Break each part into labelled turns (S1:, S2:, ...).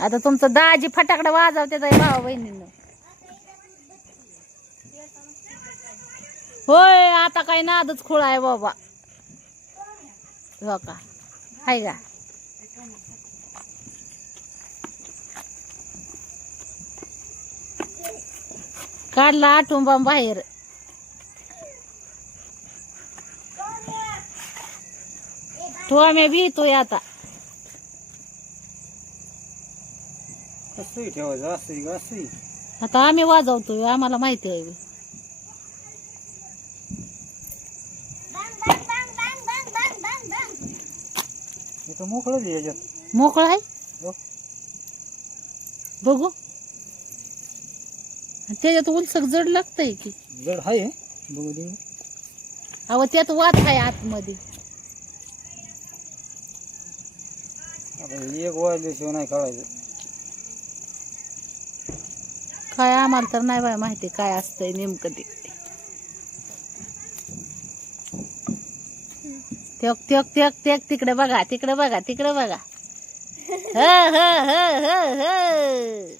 S1: आता तुमचं दाजी फटाकडा वाजवते भावा बहिणीनं. होय आता काही नादच खुळ आहे बाबा. हो का? हाय का? काढला आटुंबा बाहेर. तो आम्ही भीतोय आता.
S2: कसंही ठेवायचं असंही का असंही
S1: आता आम्ही वाजवतोय आम्हाला माहिती आहे.
S2: इथं मोकळं दे याच्यात.
S1: मोकळं आहे?
S2: हो.
S1: बघू. आणि त्याच्यात उलसक जड लागतंय की.
S2: जड आहे बघू दे
S1: अहो त्यात वात आहे आतमध्ये.
S2: आता हे एक वाजल्याशिवाय नाही कळायचं.
S1: काय आम्हाला तर नाही बाय माहिती काय असतंय नेमकं ते. त्योक त्योक त्योक त्योक तिकडे बघा तिकडे बघा तिकडे बघा. ह ह ह ह ह.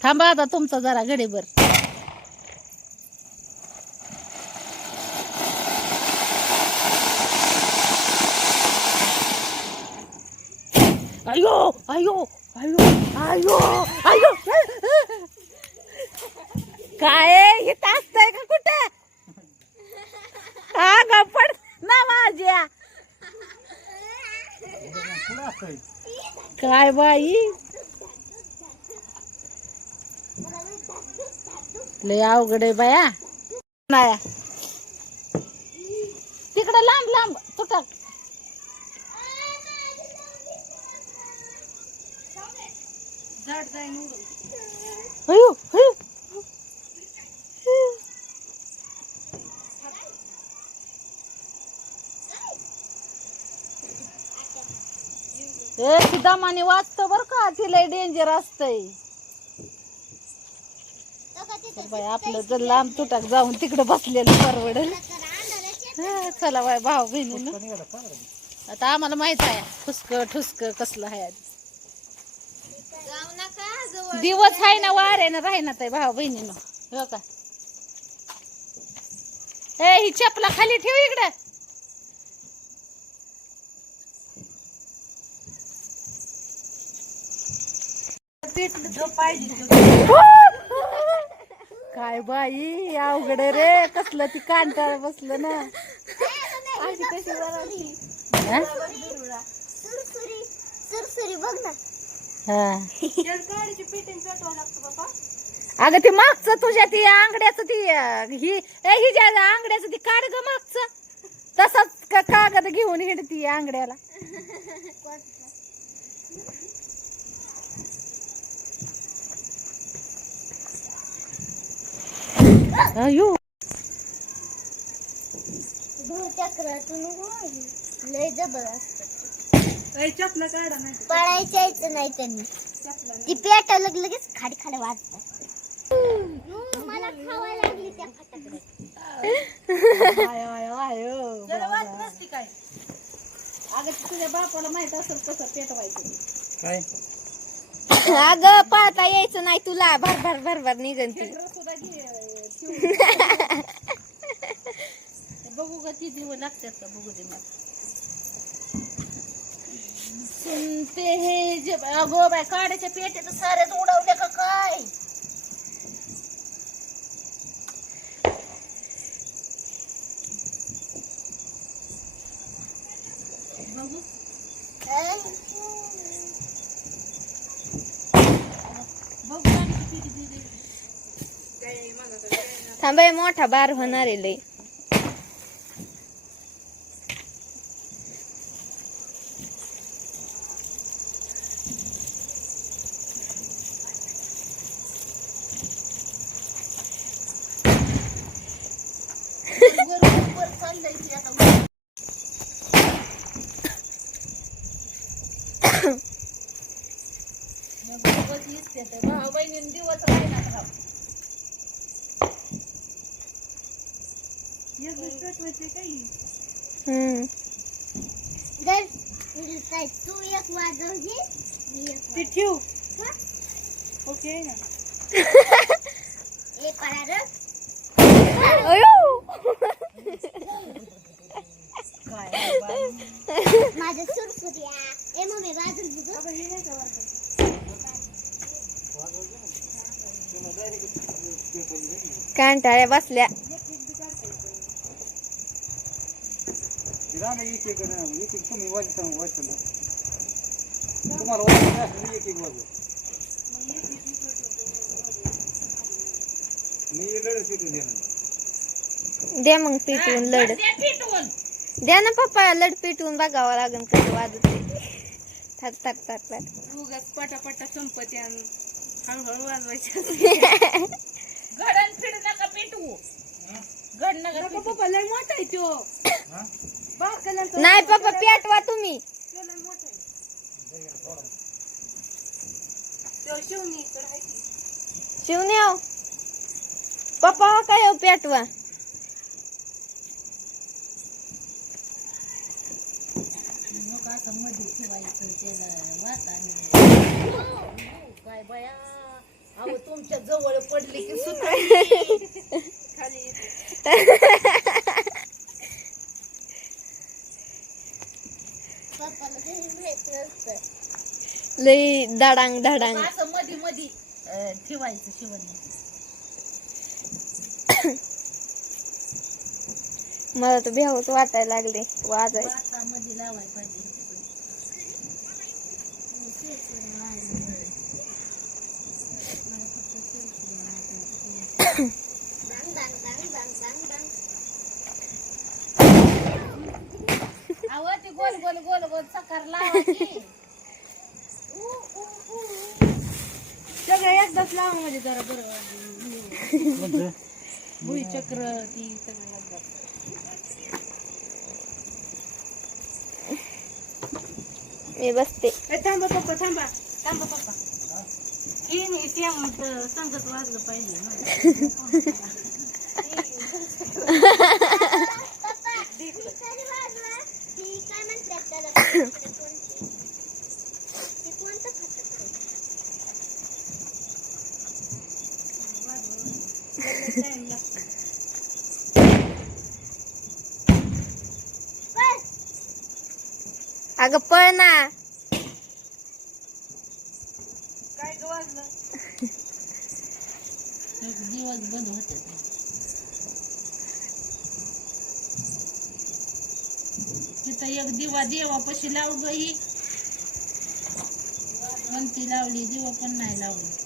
S1: थांबा आता तुमचा जरा घडीभर. अयो अयो. आयो आयो आयो. काय हे असतंय का कुठं? हा गप्पड. ना माझ्या. काय बाई? लय अवघड आहे बाया नाही तिकडं लांब लांब तुटक अयो अयो ए ती दमाने बर का? तिला डेंजर असतंय. तर बाई आपलं जर लांब तुटाक जाऊन तिकडे बसलेलं परवडल. हा, चला बाय भाऊ बहिणीनं. आता आम्हाला माहीत आहे ठुसक ठुसक कसलं आहे आधी. दिवस आहे ना वाऱ्यानं राहीना ताई भाऊ बहिणीनं. हो का? ए ही चपला खाली ठेव इकडं. काय बाई अवघड रे. कसलं ती कांटाळ बसलं ना. हा?
S3: सुरसुरी बघ ना.
S1: हा. अगं ते मागचं तुझ्या ती आंगड्याचं ती अं, ही ए, ही ज्या आंगड्याचं ती काढ ग मागचं. तसाच का कागद घेऊन हिंडती आंगड्याला. अयो.
S3: भूचक्रातून लय जबरदस्त. पळायचं यायचं नाही त्यांनी. ती पेट लग लगेच खाडी खाली वाजतात. मला खावा लागली त्या फटाकडे.
S1: आयो, आयो, आयो. अगं तुझ्या बापाला माहीत असेल कसं पेटवायचं ते.
S2: काय?
S3: अगं पळता यायचं नाही तुला. भर भर भर भर निघन ती.
S1: बघू का ती दिवस लागतात का? बघू दे मला. सुनते हे जे अगो बाय काड्याच्या पेट्या तर साऱ्याच उडवल्या का काय?
S3: थांबाय मोठा बार होणार आहे
S1: लई दिवस दिवस राहिला काय
S3: तू एक वाजव घे मी एक
S4: ती ठेव.
S3: हा?
S4: ओके ना.
S3: ए पळा
S4: अयो.
S3: माझं सुरसुर्या ए मम्मी वाजून बघ
S4: कांटाळ्या बसल्या.
S2: राहणं एक एक एक एक तुम्ही वाजता वाजता तुम्हाला वाजता असेल एक एक वाजव मी लढत येतो देणार
S4: द्या मग पिटवून लड द्या ना पप्पा लड पिटवून बघावं लागेल कसं वाजत थक थक थक थक.
S1: उगाच पटापटा संपत्ती आणि हळूहळू वाजवायचे. घडण फिड नका पेटवू. घड नका पप्पा लय मोठा आहे तो.
S4: नाही पप्पा पेटवा तुम्ही. शिवने हो पप्पा हो काय हो पेटवा
S1: काय बाया अहो तुमच्या जवळ पडली की सुद्धा खाली येते.
S3: पप्पाला घरी माहीत नसतं
S4: लई धडांग धडांग.
S1: असं मधी मधी अं, ठेवायचं शिवणी.
S4: मला तर बेहूच वाटायला लागले वाजाय
S1: आता मध्ये लावाय पाहिजे अहो ते गोल गोल गोल गोल चक्कर लावा की. सगळं एकदाच लावा म्हणजे जरा बरं वाटेल. भुईचक्र ती सगळं एकदाच.
S4: मी बसते.
S1: ए, थांबा पप्पा थांबा. थांबा पप्पा. ही नाही त्या म्हणत संगत वाजलं पाहिजे ना
S3: पप्पा ती कधी वाजवा ती काय म्हणतात त्याला फटाकडे कोणती ती कोणतं फटाकडे
S1: टाइम लागतो
S3: बस
S4: अगं पळ ना.
S1: काय ग वाजलं? दिवस बंद होते तिथं एक दिवा देवापाशी लाव ग ही कोणती लावली दिवा पण नाही लावली.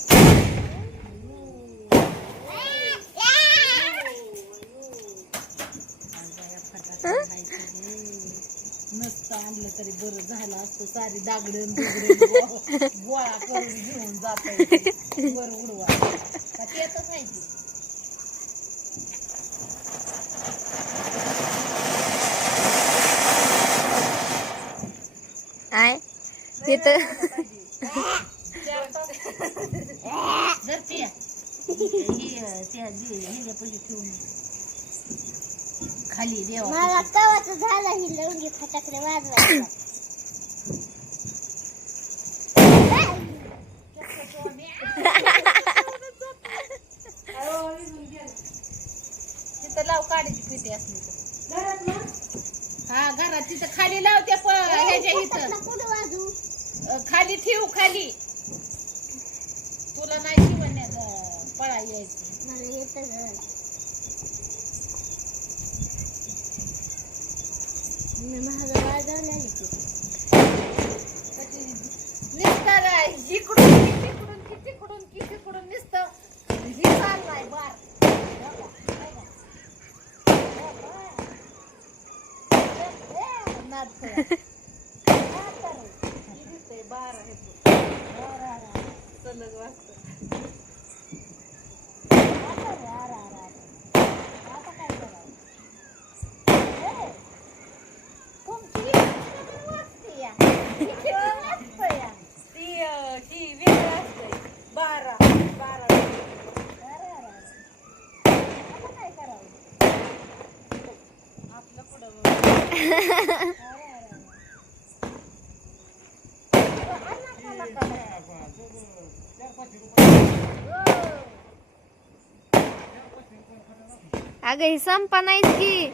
S1: नसतं आणलं तरी बरं झालं असतं. सारी दागडण गोळा करून घेऊन जात वर उडवा. का ती?
S4: आय तिथं
S1: जर त्या ही त्या ह्याच्यापाशी ठेवून. खाली देवा
S3: मला कवाच झालं ही लवंगी फटाकडे वाजवायला
S1: तिथं लाव काढायची पिठी असली तर. हा घरात तिथं खाली लाव त्या प- ह्याच्या इथं.
S3: कुठं वाजू
S1: अ, खाली ठेव खाली. तुला नाही अ, पळा यायची.
S3: मला येतं. मी महाग वाजवलेली ती
S1: निसतं इकडून की तिकडून की तिकडून की तिकडून निसतं ही चाललाय बार
S3: अगं ही संपा नाहीच की.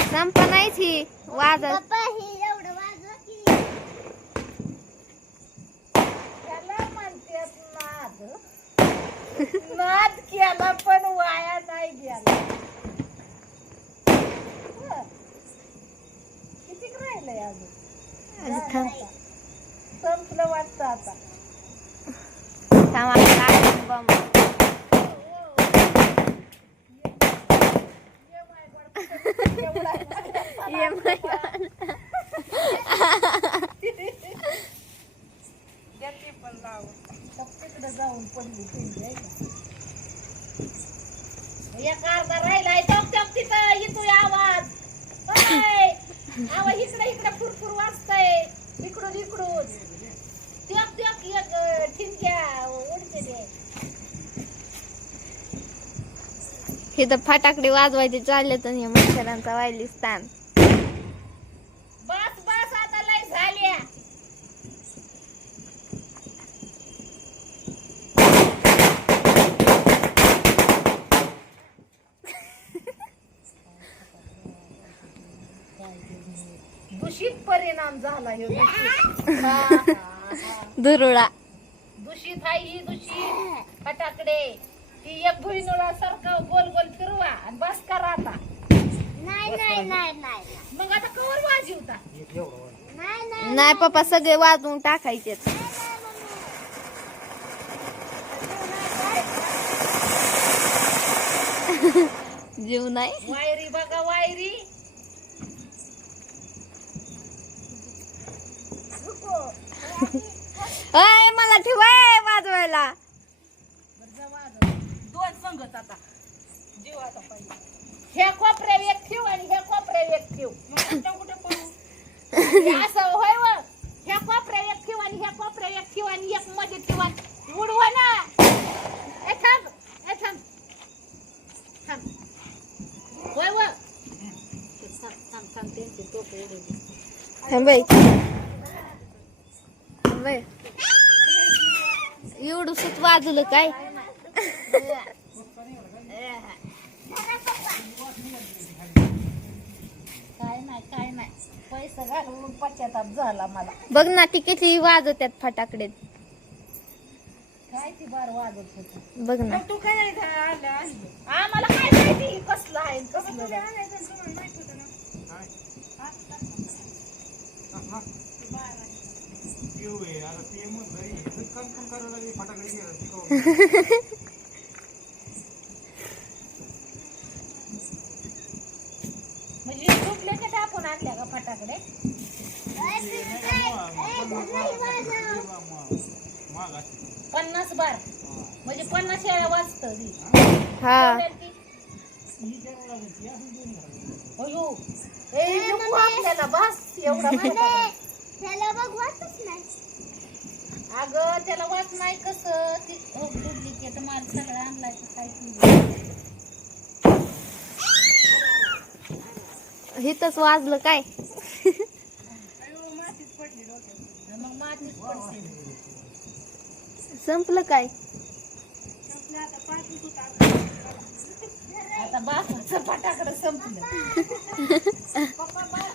S3: संपा नाहीच ही. वाजत
S1: केला पण वाया नाही गेला. राहिलंय अजून. संपलं वाटतं आता.
S5: पण लाव
S1: तिकडे जाऊन पडली त्यांची आहे का? एक अर्धा राहिलाय टॉप टॉप तिथं येतोय आवाज ओय! आवाज इकडे इकडे फुरफुर वाजतंय इकडून इकडून टॉप टॉप एक अं, ठिणक्या उडते ते
S3: हे तर फटाकडे वाजवायचे चालले तर हे मच्छरांचा वायली स्थान.
S1: बस बस आता लय झाल्या दूषित परिणाम झाला ह्यो दूषित. हा, हा, हा.
S3: दुरुळा.
S1: दूषित आहे ही दूषित. फटाकडे. ती एक भुईनुळा सारखं गोल गोल फिरवा आणि बस करा आता.
S3: नाही नाही नाही नाही
S1: मग आता कवर वाजवता.
S2: वर.
S3: नाही पप्पा सगळे वाजवून टाकायचे. जीव नाही.
S1: वायरी बघा वायरी.
S3: अय मला ठेवाय वाजवायला.
S5: संगत आता. जीव आता पाहिजे.
S1: ह्या कोपऱ्या एक ठेव आणि ह्या कोपऱ्या एक ठेव.
S5: मग कुठं कुठं पळू
S1: हे असं होय व. ह्या कोपऱ्या एक ठेव आणि ह्या कोपऱ्या एक ठेव आणि एक मध्ये ठेवा उडवा ना. ए थांब. ए थांब. थांब. होय व. थांब थांब थांब त्यांचे.
S3: थांबाय थांबाय एवढं सुत वाजवलं काय
S1: काय नाही काय नाही पैसा पश्चाताप झाला मला.
S3: बघ ना ती किती वाजवत्यात फटाकडे.
S1: काय ती बार वाजत होती?
S3: बघ ना.
S5: तू काय नाही झालं आलं आणलं
S1: आम्हाला काय माहिती कसलं आहे आणि कसलं नाही.
S5: आणायचं तुम्हाला माहीत होतं ना
S2: येऊ आहे. आता ते म्हणतं, हे काम पण करायला लागले, फटाकडे गेला, शिकवलं.
S1: म्हणजे आपण आणल्या का फटाकडे. पन्नास बार. म्हणजे पन्नास वेळा वाजत
S3: हा.
S1: अयो ए नको आपल्याला बस एवढा फटाकडा.
S3: त्याला बघ वाटच नाही.
S1: अगं त्याला वाच नाही कसं. ती डुप्लिकेट माल सगळा आणलाय तर काय
S3: हिथच वाजलं काय? संपलं काय?
S5: संपलं आता पाचच होता
S1: आता बापाचं फटाकडं संपलं. पप्पा बा-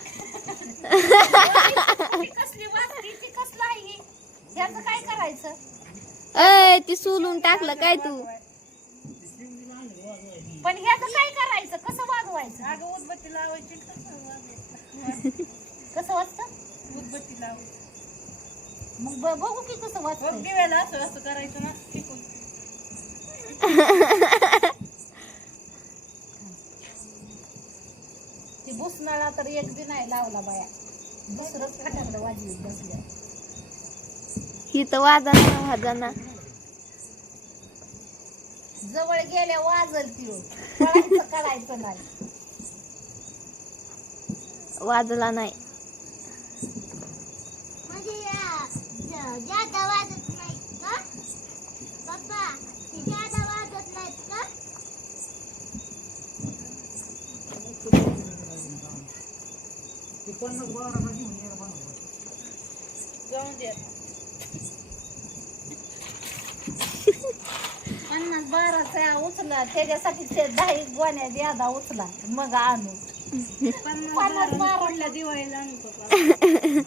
S1: ती कसली वाजती ती कसलं आहे? ही? ह्याचं काय करायचं?
S3: अय ती सोलून टाकलं काय तू?
S1: पण ह्याचं काय करायचं? कसं वाजवायचं?
S5: अगं उदबत्ती लावायची. कसं
S1: वाजतं
S5: उदबत्ती
S1: मग बघू की कसं वाजतं
S5: दिव्याला असं असं करायचं ना शिकून.
S1: ती बुसनाळा तर एक बी नाही लावला बाया. दुसरंच फटाकडं वाजवीत बसल्या?
S3: ही तर वाजना वाजना.
S1: जवळ गेल्या वाजल ती पळायचं काढायचं नाही
S3: वाजला नाही
S4: म्हणजे या- ज- जादा वाजत नाहीत का पप्पा ते जादा वाजत नाहीत
S2: बनवा.
S5: जाऊन दे
S1: पन्नास बाराचा उचला त्याच्यासाठी ते दहा एक गोण्या द्यादा उचला. मग आणू.
S5: बारा पुढल्या दिवाळीला आणू पप्पा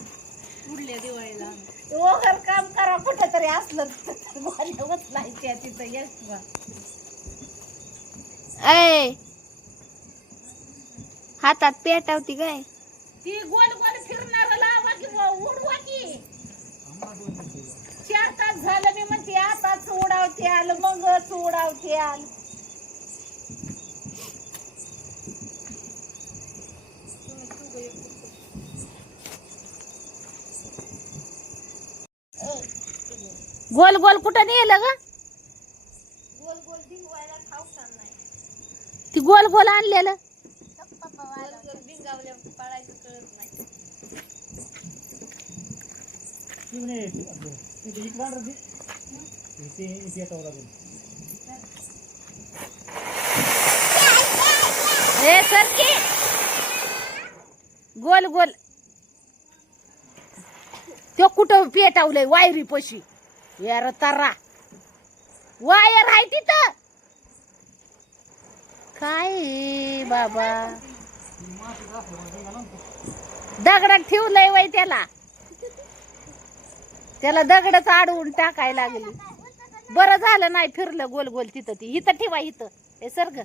S5: पुढल्या दिवाळीला
S1: वगैरे काम करा कुठं तरी असलं तर गोण्या उचलायच्या तिथं यश बा.
S3: ऐ हातात पेटावती काय?
S1: ती गोल गोल फिरणार लावा किंवा उडवा की. चार तास झालं मी म्हणते आताच उडावते आलं मगच उडावते आलं. गोल गोल कुठं नेलं ग?
S5: गोल गोल भिंगवायला नाही
S1: ती गोल गोल आणलेलं?
S5: गोल गोल भिंगावल्या पळायचं कळत नाही
S2: ती म्हणे, आपलं, इथे इकडं आण रे ती. इथे इथे येतावं लागेल.
S1: ए सर की गोल गोल. तो कुठं पेटावलंय? वायरी पशी यार तर्रा. वायर आहे तिथं. काय बाबा? दगडात ठेवलंय वय त्याला. त्याला दगडच अडवून टाकायला लागली. बरं झालं नाही फिरलं गोल गोल तिथं ती. इथं ठेवा इथं. हे सर्ग.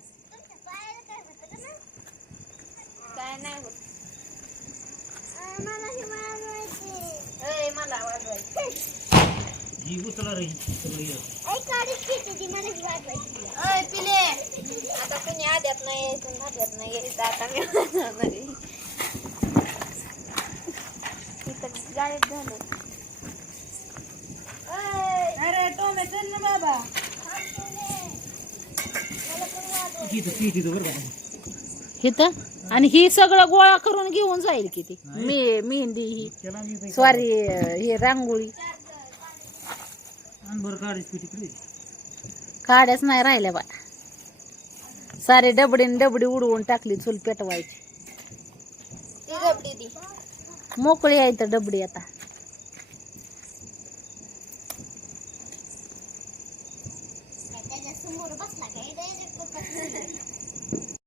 S5: काय नाही होत.
S4: मला हे
S5: वाजवायचं
S2: ही उचला रे, ही सगळं हे.
S4: ही.
S5: अय पिले. आता कोणी आद्यात नाही यायचं नाही यायचं आता मी. इथं गायब झालं. अरे टोमे चल ना बाबा.
S1: आणि ही सगळं गोळा करून घेऊन जाईल किती मी मेहंदी ही. सॉरी ही रांगोळी
S2: आण बरं काढीस पी तिकडे.
S1: काड्याच नाही राहिल्या बा सारे डबडीन डबडी उडवून टाकली चूल पेटवायची.
S5: ती गपडी ती.
S1: मोकळी आहे तर डबडी आता.